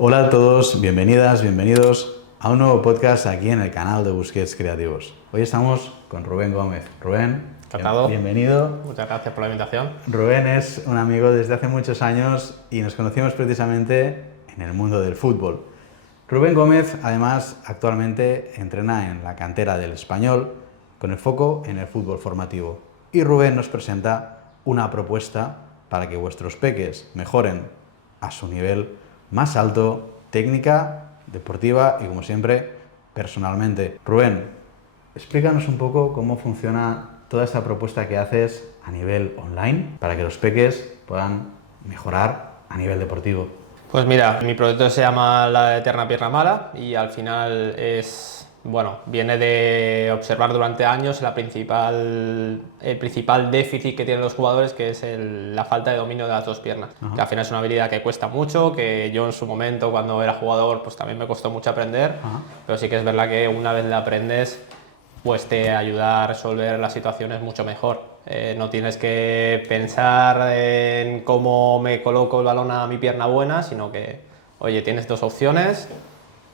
Hola a todos, bienvenidas, bienvenidos a un nuevo podcast aquí en el canal de Busquets Creativos. Hoy estamos con Rubén Gómez. Rubén, Encantado. bienvenido. Muchas gracias por la invitación. Rubén es un amigo desde hace muchos años y nos conocimos precisamente en el mundo del fútbol. Rubén Gómez, además, actualmente entrena en la cantera del Español con el foco en el fútbol formativo. Y Rubén nos presenta una propuesta para que vuestros peques mejoren a su nivel más alto, técnica, deportiva y, como siempre, personalmente. Rubén, explícanos un poco cómo funciona toda esta propuesta que haces a nivel online para que los peques puedan mejorar a nivel deportivo. Pues mira, mi proyecto se llama La Eterna Pierna Mala y al final viene de observar durante años el principal déficit que tienen los jugadores, que es la falta de dominio de las dos piernas. Ajá. Que al final es una habilidad que cuesta mucho, que yo en su momento cuando era jugador pues también me costó mucho aprender, Ajá. pero sí que es verdad que una vez la aprendes pues te ayuda a resolver las situaciones mucho mejor. No tienes que pensar en cómo me coloco el balón a mi pierna buena, sino que, oye, tienes dos opciones,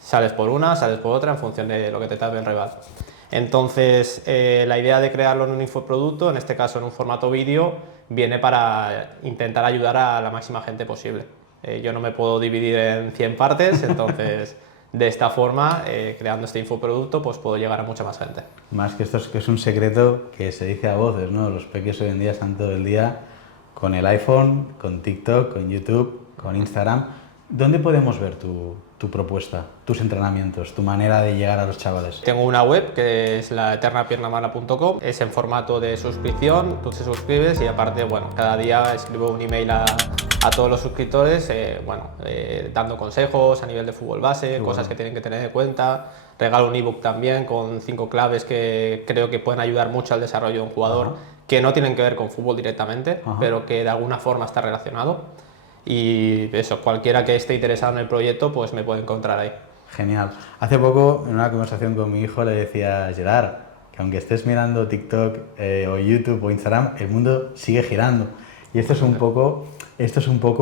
sales por una, sales por otra en función de lo que te tarde el rival. Entonces, la idea de crearlo en un infoproducto, en este caso en un formato vídeo, viene para intentar ayudar a la máxima gente posible. Yo no me puedo dividir en 100 partes, entonces de esta forma, creando este infoproducto, pues puedo llegar a mucha más gente. Más que esto es que es un secreto que se dice a voces, ¿no? Los peques hoy en día están todo el día con el iPhone, con TikTok, con YouTube, con Instagram. ¿Dónde podemos ver tu propuesta, tus entrenamientos, tu manera de llegar a los chavales? Tengo una web que es laeternapiernamala.com, es en formato de suscripción, tú te suscribes y aparte, bueno, cada día escribo un email a todos los suscriptores, dando consejos a nivel de fútbol base, cosas que tienen que tener en cuenta. Regalo un ebook también con 5 claves que creo que pueden ayudar mucho al desarrollo de un jugador, que no tienen que ver con fútbol directamente, pero que de alguna forma está relacionado. Y eso, cualquiera que esté interesado en el proyecto, pues me puede encontrar ahí. Genial. Hace poco, en una conversación con mi hijo, le decía a Gerard que aunque estés mirando TikTok o YouTube o Instagram, el mundo sigue girando. Y esto es un poco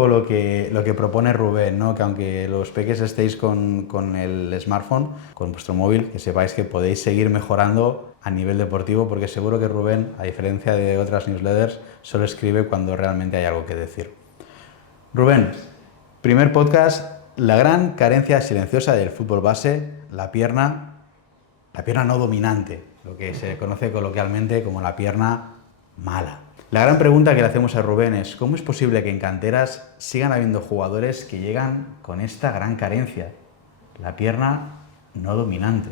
lo que propone Rubén, ¿no? Que aunque los peques estéis con el smartphone, con vuestro móvil, que sepáis que podéis seguir mejorando a nivel deportivo, porque seguro que Rubén, a diferencia de otras newsletters, solo escribe cuando realmente hay algo que decir. Rubén, primer podcast, la gran carencia silenciosa del fútbol base, la pierna no dominante, lo que se conoce coloquialmente como la pierna mala. La gran pregunta que le hacemos a Rubén es, ¿cómo es posible que en canteras sigan habiendo jugadores que llegan con esta gran carencia, la pierna no dominante?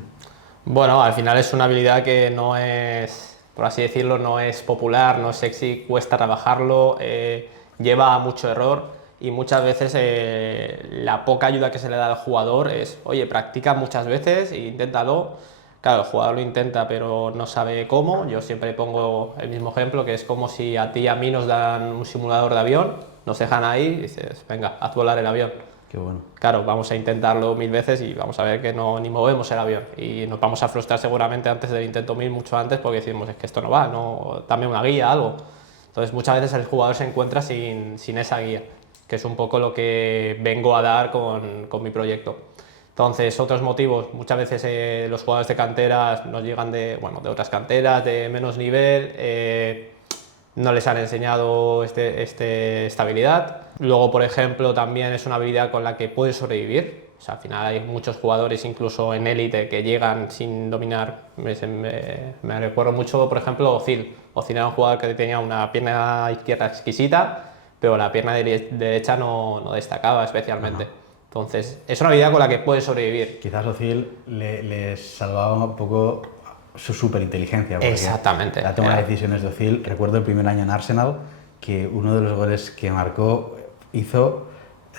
Bueno, al final es una habilidad que no es, por así decirlo, no es popular, no es sexy, cuesta trabajarlo, lleva a mucho error y muchas veces la poca ayuda que se le da al jugador es, oye, practica muchas veces e inténtalo. Claro, el jugador lo intenta pero no sabe cómo. Yo siempre pongo el mismo ejemplo, que es como si a ti y a mí nos dan un simulador de avión, nos dejan ahí y dices, venga, haz volar el avión. Qué bueno. Claro, vamos a intentarlo 1000 veces y vamos a ver que no, ni movemos el avión y nos vamos a frustrar seguramente antes del intento 1000, mucho antes, porque decimos, es que esto no va, no, dame una guía, algo. Entonces muchas veces el jugador se encuentra sin esa guía, que es un poco lo que vengo a dar con mi proyecto. Entonces, otros motivos, muchas veces los jugadores de canteras nos llegan de otras canteras, de menos nivel, no les han enseñado esta habilidad. Luego, por ejemplo, también es una habilidad con la que puedes sobrevivir. O sea, al final hay muchos jugadores, incluso en élite, que llegan sin dominar. Me recuerdo mucho, por ejemplo, Ozil. Ozil era un jugador que tenía una pierna izquierda exquisita, pero la pierna derecha no destacaba especialmente. Entonces, es una habilidad con la que puedes sobrevivir. Quizás Ozil le salvaba un poco su superinteligencia. Exactamente. La toma de decisiones de Ozil. Recuerdo el primer año en Arsenal que uno de los goles que marcó hizo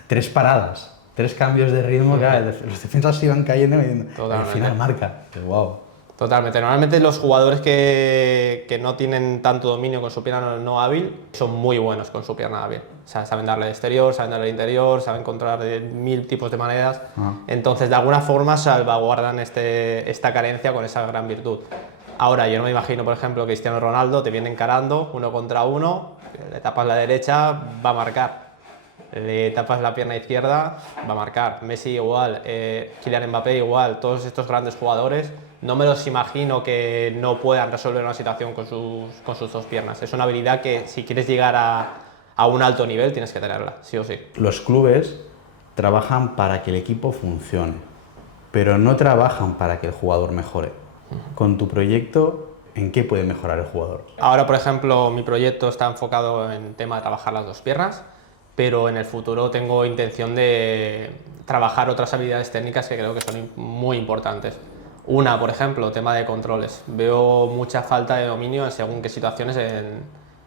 3 paradas, 3 cambios de ritmo. Claro, los defensas se iban cayendo y diciendo, al final marca. Wow. Totalmente. Normalmente los jugadores que no tienen tanto dominio con su pierna no hábil son muy buenos con su pierna hábil. O sea, saben darle de exterior, saben darle de interior, saben controlar de 1000 tipos de maneras. Entonces, de alguna forma, salvaguardan esta carencia con esa gran virtud. Ahora, yo no me imagino, por ejemplo, que Cristiano Ronaldo te viene encarando 1 contra 1, le tapas la derecha, va a marcar. le tapas la pierna izquierda, va a marcar. Messi igual, Kylian Mbappé igual, todos estos grandes jugadores, no me los imagino que no puedan resolver una situación con sus dos piernas. Es una habilidad que si quieres llegar a un alto nivel tienes que tenerla, sí o sí. Los clubes trabajan para que el equipo funcione, pero no trabajan para que el jugador mejore. Con tu proyecto, ¿en qué puede mejorar el jugador? Ahora, por ejemplo, mi proyecto está enfocado en el tema de trabajar las dos piernas, pero en el futuro tengo intención de trabajar otras habilidades técnicas que creo que son muy importantes. Una, por ejemplo, tema de controles. Veo mucha falta de dominio en según qué situaciones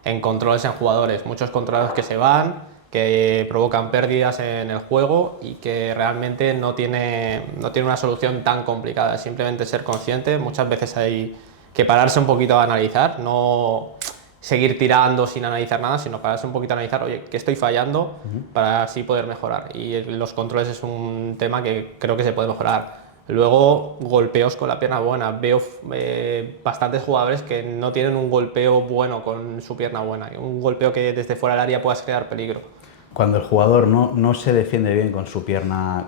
en controles en jugadores. Muchos controles que se van, que provocan pérdidas en el juego y que realmente no tiene una solución tan complicada. Simplemente ser consciente. Muchas veces hay que pararse un poquito a analizar, no seguir tirando sin analizar nada, sino pararse un poquito a analizar, oye, ¿qué estoy fallando? Para así poder mejorar. Y los controles es un tema que creo que se puede mejorar. Luego, golpeos con la pierna buena. Veo bastantes jugadores que no tienen un golpeo bueno con su pierna buena, un golpeo que desde fuera del área puedas crear peligro. Cuando el jugador no se defiende bien con su pierna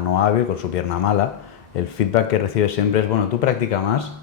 no hábil, con su pierna mala, el feedback que recibe siempre es, bueno, tú practica más,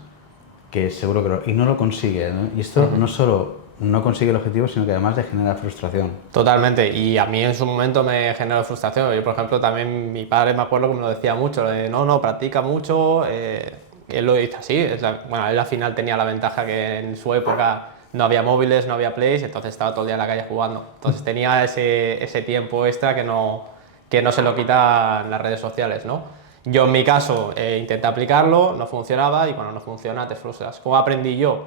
que seguro que y no lo consigue, ¿no? Y esto no solo no consigue el objetivo, sino que además le genera frustración. Totalmente, y a mí en su momento me generó frustración. Yo, por ejemplo, también mi padre me acuerdo que me lo decía mucho, de no, practica mucho, él lo dice así, bueno, él al final tenía la ventaja que en su época no había móviles, no había plays, entonces estaba todo el día en la calle jugando. Entonces tenía ese tiempo extra que no se lo quitan las redes sociales, ¿no? Yo en mi caso intenté aplicarlo, no funcionaba y cuando no funciona te frustras. ¿Cómo aprendí yo?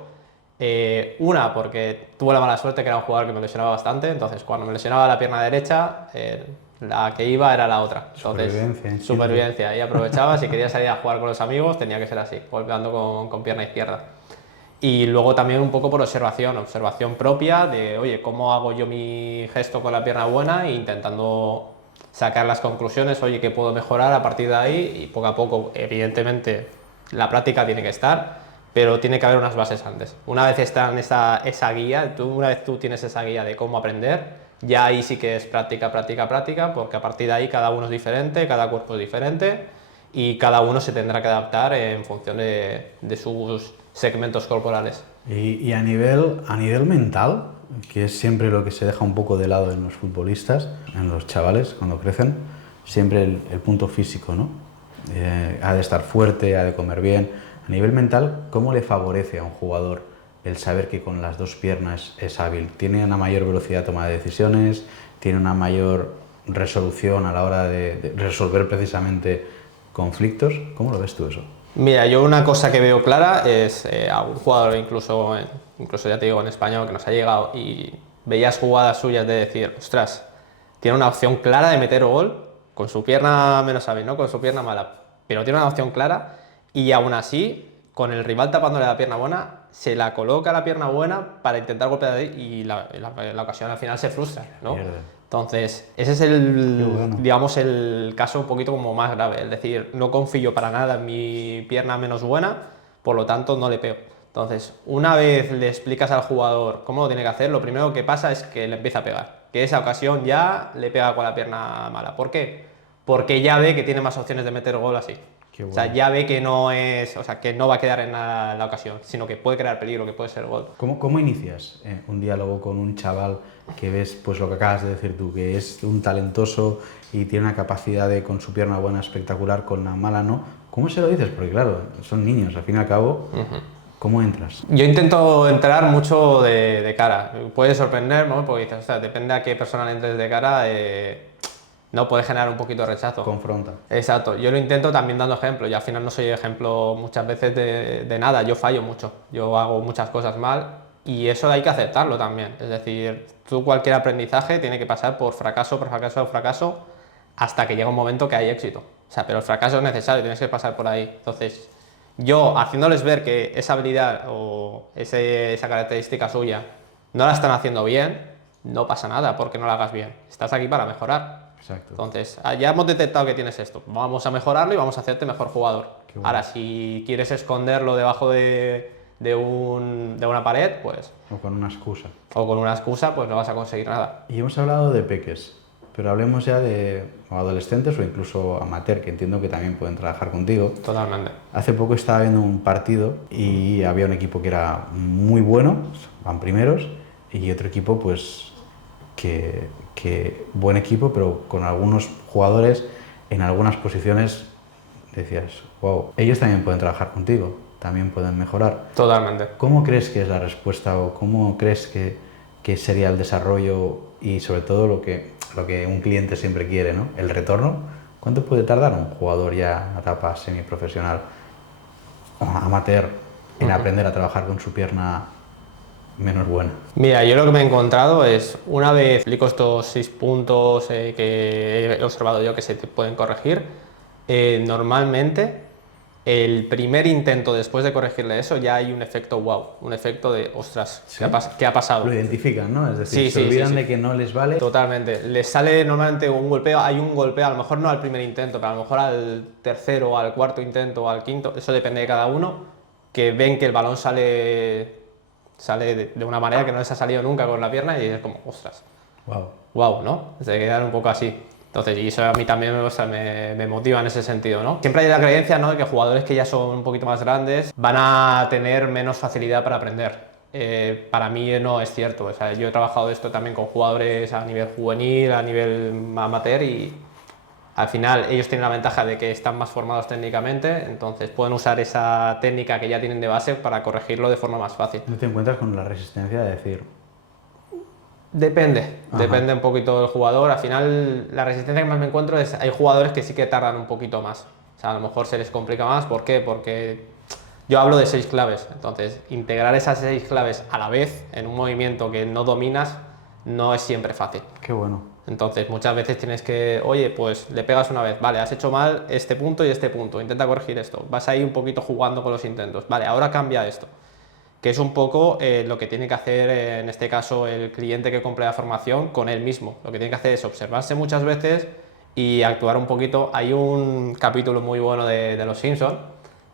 Una, porque tuve la mala suerte que era un jugador que me lesionaba bastante, entonces cuando me lesionaba la pierna derecha, la que iba era la otra. Entonces, supervivencia. Y aprovechaba, si quería salir a jugar con los amigos, tenía que ser así, golpeando con pierna izquierda. Y luego también un poco por observación propia de, oye, ¿cómo hago yo mi gesto con la pierna buena? E intentando sacar las conclusiones, oye, ¿qué puedo mejorar a partir de ahí? Y poco a poco, evidentemente, la práctica tiene que estar, pero tiene que haber unas bases antes. Una vez está en esa guía, una vez tú tienes esa guía de cómo aprender, ya ahí sí que es práctica, práctica, práctica, porque a partir de ahí cada uno es diferente, cada cuerpo es diferente y cada uno se tendrá que adaptar en función de sus segmentos corporales. Y a nivel mental, que es siempre lo que se deja un poco de lado en los futbolistas, en los chavales cuando crecen, siempre el punto físico, ¿no? Ha de estar fuerte, ha de comer bien. A nivel mental, ¿cómo le favorece a un jugador el saber que con las dos piernas es hábil? ¿Tiene una mayor velocidad de toma de decisiones? ¿Tiene una mayor resolución a la hora de resolver precisamente conflictos? ¿Cómo lo ves tú eso? Mira, yo una cosa que veo clara es a un jugador incluso ya te digo en español que nos ha llegado y veías jugadas suyas de decir, ostras, tiene una opción clara de meter gol con su pierna menos hábil, ¿no? Con su pierna mala, pero tiene una opción clara y aún así, con el rival tapándole la pierna buena, se la coloca la pierna buena para intentar golpear ahí y la ocasión al final se frustra, ¿no? Pierde. Entonces, ese es digamos, el caso un poquito como más grave, es decir, no confío para nada en mi pierna menos buena, por lo tanto no le pego. Entonces, una vez le explicas al jugador cómo lo tiene que hacer, lo primero que pasa es que le empieza a pegar, que esa ocasión ya le pega con la pierna mala. ¿Por qué? Porque ya ve que tiene más opciones de meter gol así. Bueno. O sea, ya ve que no es, o sea, que no va a quedar en la ocasión, sino que puede crear peligro, que puede ser gol. ¿Cómo inicias un diálogo con un chaval que ves pues lo que acabas de decir tú, que es un talentoso y tiene una capacidad de con su pierna buena espectacular, con la mala no? ¿Cómo se lo dices? Porque claro, son niños, al fin y al cabo, ¿cómo entras? Yo intento entrar mucho de cara. Puede sorprender, ¿no? Porque dices, o sea, depende a qué persona le entres de cara, no puede generar un poquito de rechazo. Confronta. Exacto, yo lo intento también dando ejemplo. Yo al final no soy ejemplo muchas veces de nada, yo fallo mucho, yo hago muchas cosas mal y eso hay que aceptarlo también. Es decir, cualquier aprendizaje tiene que pasar por fracaso, por fracaso, por fracaso, hasta que llega un momento que hay éxito. O sea, pero el fracaso es necesario, tienes que pasar por ahí. Entonces, yo haciéndoles ver que esa habilidad o esa característica suya no la están haciendo bien, no pasa nada porque no la hagas bien. Estás aquí para mejorar. Exacto. Entonces, ya hemos detectado que tienes esto, vamos a mejorarlo y vamos a hacerte mejor jugador. Bueno. Ahora, si quieres esconderlo debajo de una pared, pues... O con una excusa. O con una excusa, pues no vas a conseguir nada. Y hemos hablado de peques, pero hablemos ya de adolescentes o incluso amateur, que entiendo que también pueden trabajar contigo. Totalmente. Hace poco estaba viendo un partido y había un equipo que era muy bueno, van primeros, y otro equipo pues que buen equipo, pero con algunos jugadores en algunas posiciones decías, wow, ellos también pueden trabajar contigo, también pueden mejorar. Totalmente. ¿Cómo crees que es la respuesta o cómo crees que sería el desarrollo y sobre todo lo que un cliente siempre quiere, ¿no? El retorno? ¿Cuánto puede tardar un jugador ya en etapa semiprofesional o amateur en aprender a trabajar con su pierna menos buena? Mira, yo lo que me he encontrado es, una vez aplico estos 6 puntos que he observado yo que se te pueden corregir, normalmente el primer intento después de corregirle eso ya hay un efecto wow, un efecto de ostras, ¿Sí? ¿qué ha pasado? Lo identifican, ¿no? Es decir, Sí, se sí, olvidan sí, sí. de que no les vale. Totalmente. Les sale normalmente un golpeo, hay un golpeo, a lo mejor no al primer intento, pero a lo mejor al tercero, al cuarto intento o al quinto, eso depende de cada uno, que ven que el balón sale de una manera que no les ha salido nunca con la pierna y es como, ostras, wow, ¿no? Se quedan un poco así. Entonces, y eso a mí también me motiva en ese sentido, ¿no? Siempre hay la creencia, ¿no?, de que jugadores que ya son un poquito más grandes van a tener menos facilidad para aprender. Para mí no es cierto. O sea, yo he trabajado esto también con jugadores a nivel juvenil, a nivel amateur y al final ellos tienen la ventaja de que están más formados técnicamente, entonces pueden usar esa técnica que ya tienen de base para corregirlo de forma más fácil. ¿No te encuentras con la resistencia de decir? Depende Ajá. un poquito del jugador. Al final la resistencia que más me encuentro es, hay jugadores que sí que tardan un poquito más. O sea, a lo mejor se les complica más. ¿Por qué? Porque yo hablo de 6 claves, entonces integrar esas 6 claves a la vez en un movimiento que no dominas no es siempre fácil. Qué bueno. Entonces muchas veces tienes que, oye, pues le pegas una vez, vale, has hecho mal este punto y este punto, intenta corregir esto, vas ahí un poquito jugando con los intentos, vale, ahora cambia esto, que es un poco lo que tiene que hacer en este caso el cliente que compre la formación con él mismo. Lo que tiene que hacer es observarse muchas veces y actuar un poquito. Hay un capítulo muy bueno de Los Simpson,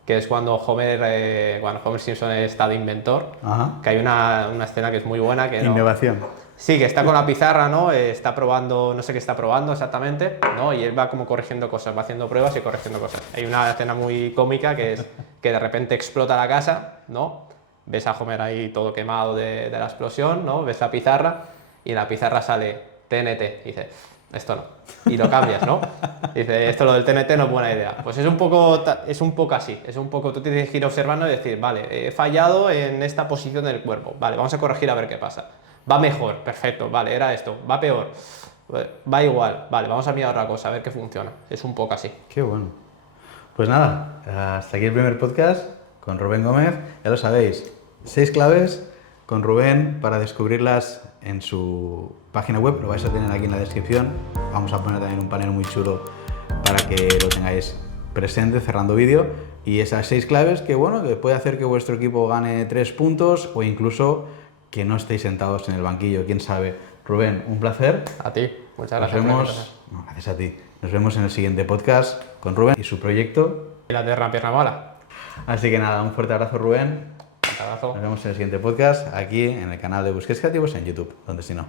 que es cuando Homer Simpson está de inventor. Ajá. Que hay una escena que es muy buena. Que Innovación. Sí, que está con la pizarra, ¿no? Está probando, no sé qué está probando exactamente, ¿no? Y él va como corrigiendo cosas, va haciendo pruebas y corrigiendo cosas. Hay una escena muy cómica que es que de repente explota la casa, ¿no? Ves a Homer ahí todo quemado de la explosión, ¿no? Ves la pizarra y en la pizarra sale TNT. Y dice, esto no. Y lo cambias, ¿no? Dice, esto lo del TNT no es buena idea. Pues es un poco así. Es un poco, tú tienes que ir observando y decir, vale, he fallado en esta posición del cuerpo. Vale, vamos a corregir a ver qué pasa. Va mejor, perfecto, vale, era esto. Va peor, va igual, vale, vamos a mirar otra cosa, a ver qué funciona. Es un poco así. Qué bueno. Pues nada, hasta aquí el primer podcast con Rubén Gómez. Ya lo sabéis, 6 claves con Rubén para descubrirlas en su página web. Lo vais a tener aquí en la descripción. Vamos a poner también un panel muy chulo para que lo tengáis presente cerrando vídeo. Y esas 6 claves que, bueno, que puede hacer que vuestro equipo gane 3 puntos o incluso que no estéis sentados en el banquillo, quién sabe. Rubén, un placer. A ti, muchas gracias. Nos vemos, gracias a ti. Nos vemos en el siguiente podcast con Rubén y su proyecto. Y la tierra pierna mala. Así que nada, un fuerte abrazo, Rubén. Un abrazo. Nos vemos en el siguiente podcast aquí en el canal de Busquets Creativos en YouTube, donde si no.